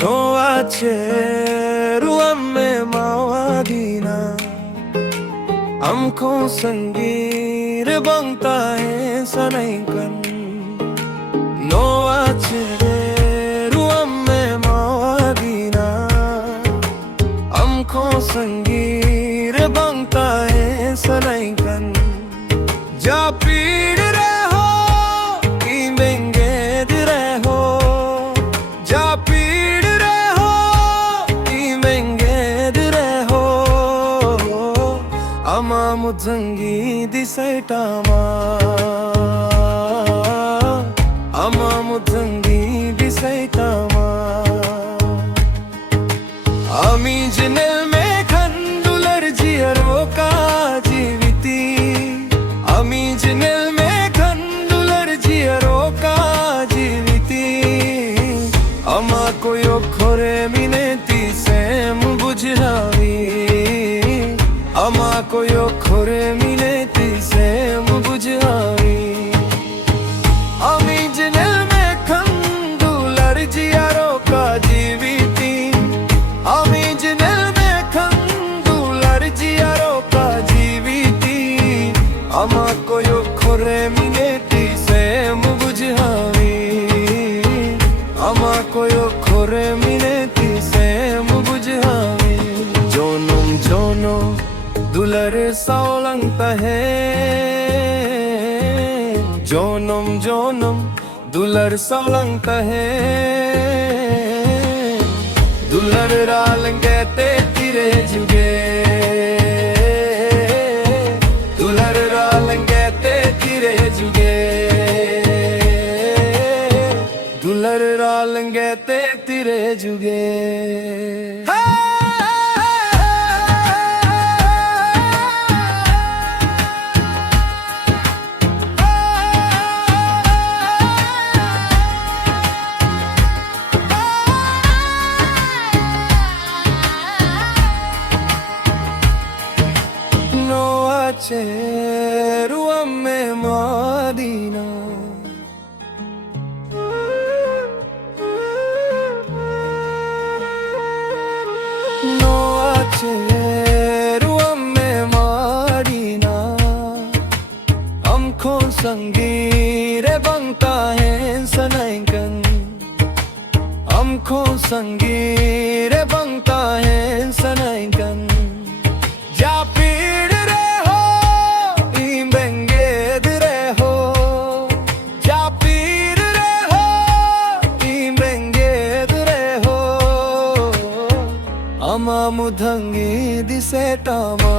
Noa ceru amme mawadina Amko sangir bangta hai sanaikan Noa ceru amme mawadina Amko sangir bangta hai sanaikan Ja pid raho imenged raho Ja pid raho imenged raho Ama mudhangi disaitama Ama mudhangi disaitama Ami jinel me khandular jiyaro ka jiviti Ami jinel me khandular jiyaro ka jiviti Ama koyo khore mineti sem bujhavi Ama koyo khore mineti sem bujhavi Ami jinel me khandular jiyaro ka jiviti Ami jinel me khandular jiyaro ka jiviti Ama koyo khore mineti sem bujhavi Ama koyo khore mineti sem bujhavi Jonam jono dular saulangta hai Jonam jonam dular saulangta hai Dular ralange te tire juge Dular ralange te tire juge Dular ralange te tire juge Ceru amme madina Noa ceru amme madina Amko sangire bangta hai sanaikan Amko sangire bangta hai sanaikan Ja pid raho imenged raho Ja pid raho imenged raho Ama mudhangi disetama